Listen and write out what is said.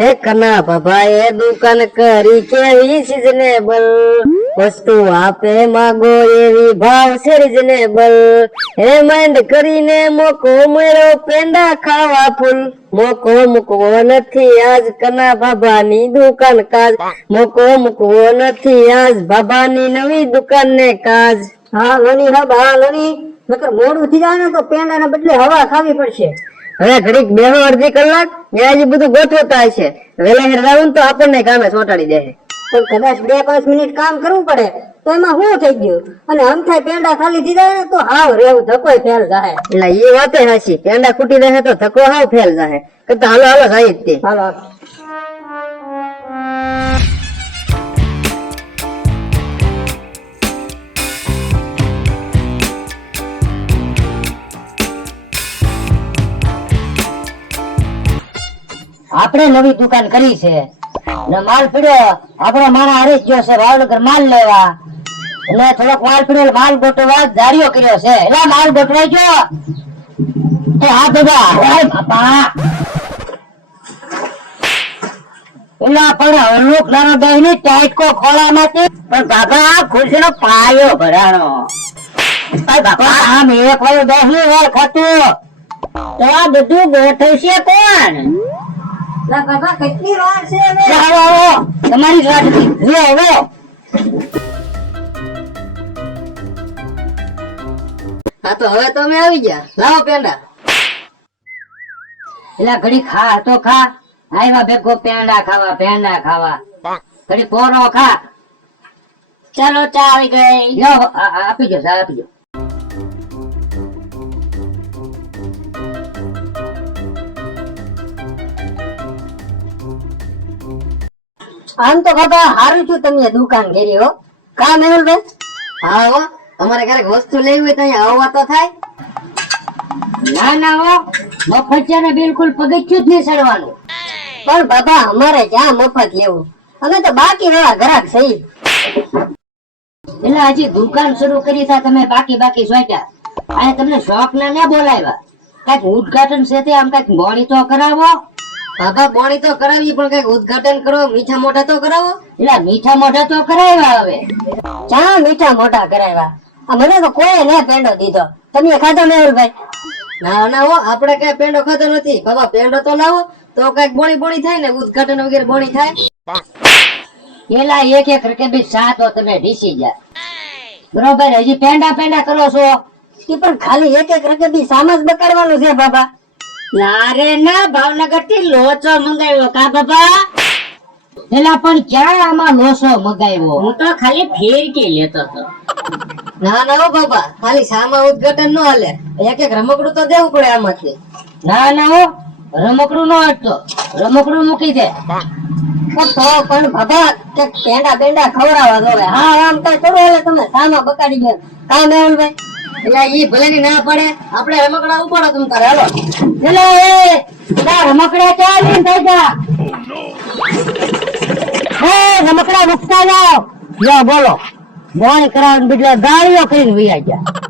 હે કના બાબાએ દુકાન કરી કેવી સિઝનેબલ વસ્તુ આપે માગો એવી ભાવ છે રીઝનેબલ હે માઇન્ડ કરીને મોકો મળ્યો પેંડા ખાવા ફૂલ. મોકો મૂકવો નથી આજ કના બાબાની દુકાન કાજ. મોકો મૂકવો નથી આજ બાબાની નવી દુકાન ને કાજ. હા, લોની, હા હા લોની. નકર મોડું થઈ જાય ને તો પેંડા ને બદલે હવા ખાવી પડશે. હવે ઘડીક બે અડધી કલાક ને હજી બધું ગોઠવતા હશે વેલા હેરાવું તો આપણને કામે ચોંટાડી દે પણ કદાચ બે પાંચ મિનિટ કામ કરવું પડે તો એમાં શું થઈ ગયું અને અમથાય પેંડા ખાલી દીધા ને તો હાવ રેવું ધકો ફેલ જાય એટલે એ વાતે હાસી પેંડા ખૂટી રહે તો ધકો હાવ ફેલ જાય કરતા હાલો હાલો જાય જ તે હાલો આપણે નવી દુકાન કરી છે. ને માલ પીડ્યો, આપણો મારા હરીશ ગયો છે, ભાવનગર માલ લેવા. એટલે થોડોક માલ પીડ્યો માલ ગોઠવવા ધાર્યો કર્યો છે. એટલે માલ ગોઠવાઈ ગયો. એ હા બધા બાપા. પણ હરલુક નાનો દહીં ની ટાઈટ કો ખોળામાંથી, પણ બાપા ખુરશી નો પાયો ભરાણો. બાપા, આમ એક વાર દહીં વાર ખાતું. તો આ બધું ગોઠવશે કોણ? કેટલી વાર છે હવે? આવો આવો. તમારી જ લો લો હા તો હવે તમે આવી ગયા. લાવો પેંડા. એલા ઘડી ખા તો ખા. આવ્યા ભેગો પેંડા ખાવા પેંડા ખાવા. ઘડી પોરો ખા. ચાલો ચા આવી ગઈ. આપી દો ચા આપી દો આમ તો બાબા હારું છું તમે દુકાન ઘેરી, હો. કા મેહુલભાઈ હા, હો. તમારે ક્યારેક વસ્તુ લેવી હોય તો અહીંયા આવવા તો થાય. ના ના, હો. મફતિયાને બિલકુલ પગથિયું જ નહીં ચડવાનું. પણ બાબા, અમારે ક્યાં મફત લેવું, અમે તો બાકી રહેવા ઘરાક સહી એટલે હજી દુકાન શરૂ કરી તા તમે બાકી બાકી સોચ્યા આ તમને શોખ ના ના બોલાવ્યા? કંઈક ઉદઘાટન છે તે, આમ કંઈક મોડી તો કરાવો. બાબા બોણી તો કરાવી પણ કંઈક ઉદઘાટન કરો, મીઠા મોઢા તો કરાવો. એટલે મીઠા મોઢા તો કરાવ્યા હવે. ચા મીઠા મોટા કરાવ્યા. આ મને તો કોઈ ને પેંડો દીધો. તમે ખાધો મેહુલભાઈ? ના ના, હો, આપણે કઈ પેંડો ખાતો નથી. બાબા, પેંડો તો લાવો, તો કંઈક બોણી બોણી થાય ને, ઉદઘાટન વગેરે બોણી થાય. પેલા એક એક રકેબી સાત તમે ઢીસી જા બરોબર, હજી પેંડા પેંડા કરો છો. એ પણ ખાલી એક એક રકેબી સામાજ બકાડવાનું છે, બાબા. ના રે ના ભાવનગરથી લોચો મંગાવ્યો. કા બાબા? પેલા પણ ક્યાં આમાં લોચો મંગાવ્યો? હું તો ખાલી ફેરકી લેતો હતો. ના ના હો બાબા ખાલી સામા ઉદઘાટન નો હાલે. એક એક રમકડું તો દેવું પડે આમાંથી. ના ના હો રમકડું નો હટતો રમકડું મૂકી દે. તો પણ બાબા કે પેંડા બેંડા ખવડાવવા દો હા આમ કઈ કરો એટલે તમે સામા બકાડી ગયા કામ મેહુલભાઈ એટલે ઈ ભલે ની ના પડે, આપણે રમકડા ઉપાડો તમ તારે, હાલો. ચલો એ, બધા રમકડા લઈને થઈ ગયા? હે રમકડા મુકતા જાઓ. લો બોલો. મોણી કરાવવાનું બદલે ગાળીઓ કરીને વૈયા ગયા.